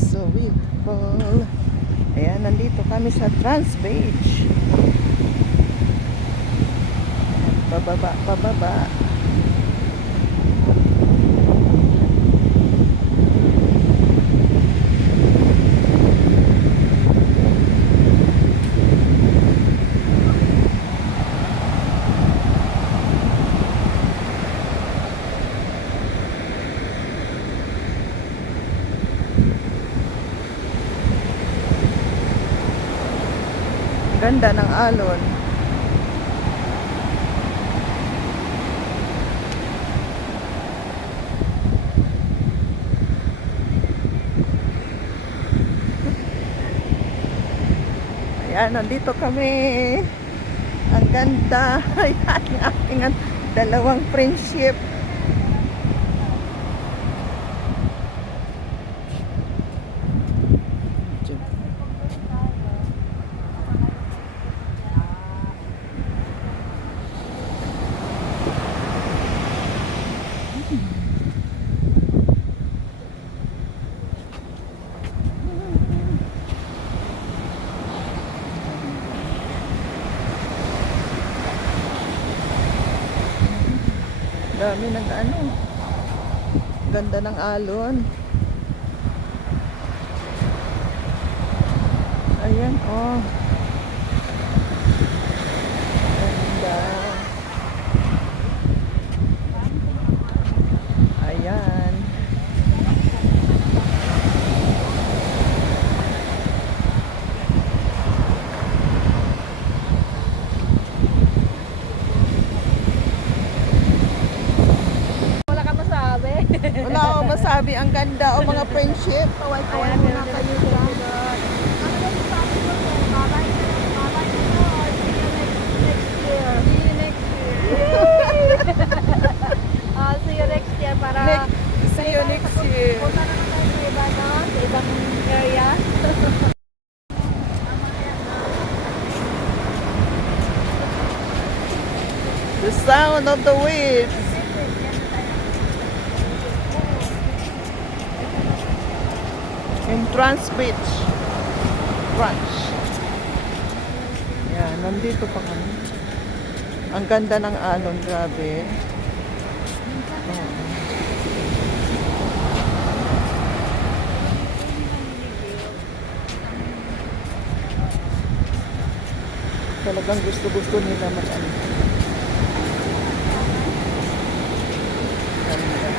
so beautiful. Ayan, nandito kami sa Trans Beach. Pababa, pababa. Ganda ng alon. Ayan, nandito kami. Ang ganda. Ayan, yung aking dalawang friendship. Dami ng ganda ng alon. Ayan, oh. Ganda. Ayan. Wala akong masabi. Ang ganda o mga friendship. Kaway-kaway muna kayo dyan. See you next year para See you next year. punta na naman sa iba, no? Sa ibang area. The sound of the waves. In Trans Beach. Trans. Yan, nandito pa kami. Ang ganda ng alon, grabe. Oh. Talagang gusto-gusto nila mag-ano. Ganda.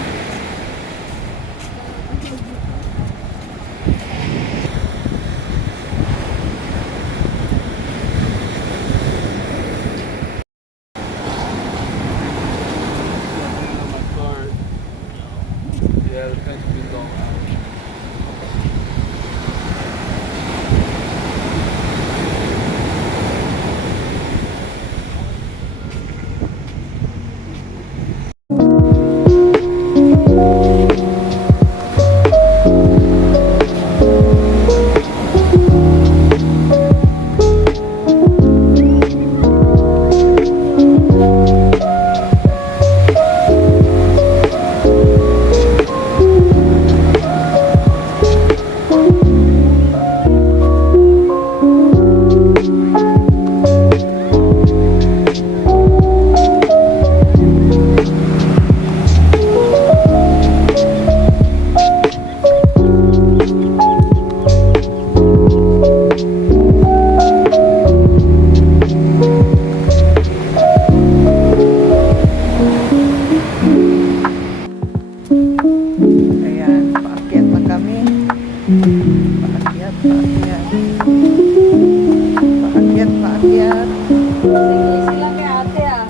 Paakyat. Easy lang kay ate, ah.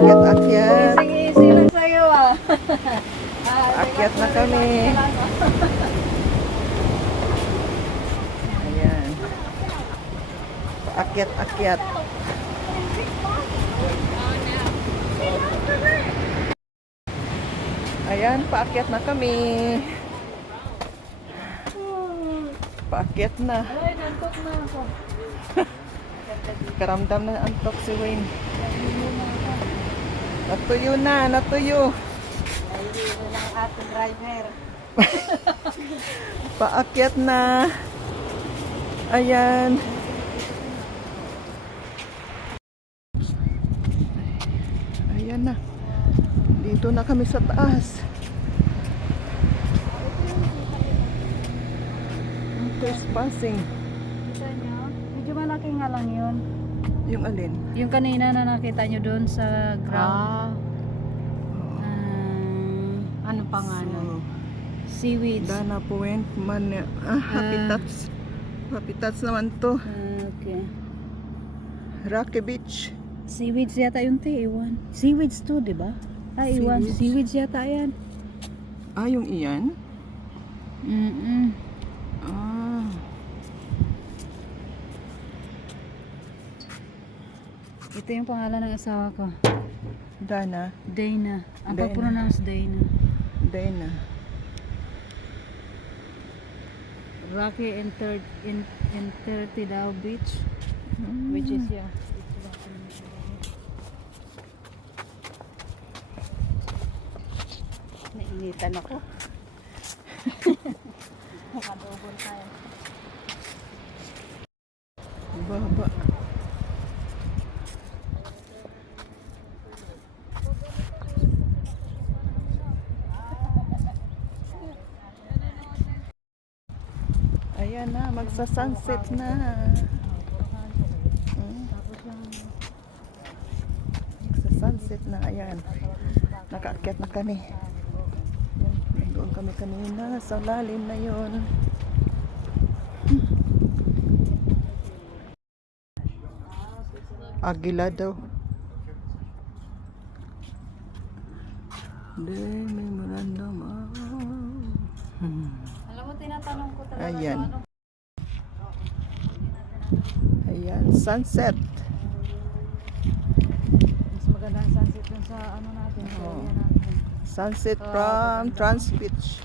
Paakyat. Easy lang sa'yo, ah. Paakyat na kami. Ayan. Paakyat-akyat. Ayan, paakyat na kami. Paakyat na. Ay, nantok na ako. Karamdam na antok si Wayne. Natuyo na, natuyo. Ay, yun ang ating driver. Paakyat na. Ayan. Ayan na. Dito na kami sa taas. Trespassing. Kita nyo? Medyo malaki nga lang yun. Yung alin? Yung kanina na nakita nyo doon sa ground. Ano pangalan? Seaweeds. Dana Point man. Habitats. Habitats naman to. Okay. Rocky Beach. Seaweeds yata yung iwan. Seaweeds to, di ba? Iwan. Seaweeds. Seaweeds yata yan. Yung iyan? Mm-mm. Ah. Ito yung pangalan ng asawa ko. Dana. Dana. Ang Dana. pag-pronounce Dana. Dana. Rocky Intertidal Beach. Which is yeah. Nainitan ako. Nakadobol tayo. Baba. Ayan na, magsa-sunset na. Magsa-sunset na, ayan. Nakaakyat na kami. Ayan, doon kami kanina, sa lalim na yun. Agila daw. De memorandum. Alam mo, tinatanong ko talaga. Ayan. Ano? Ayan, sunset. Mas maganda ang sunset dun sa ano natin. Sa Oo. area natin. Sunset from Trans Beach.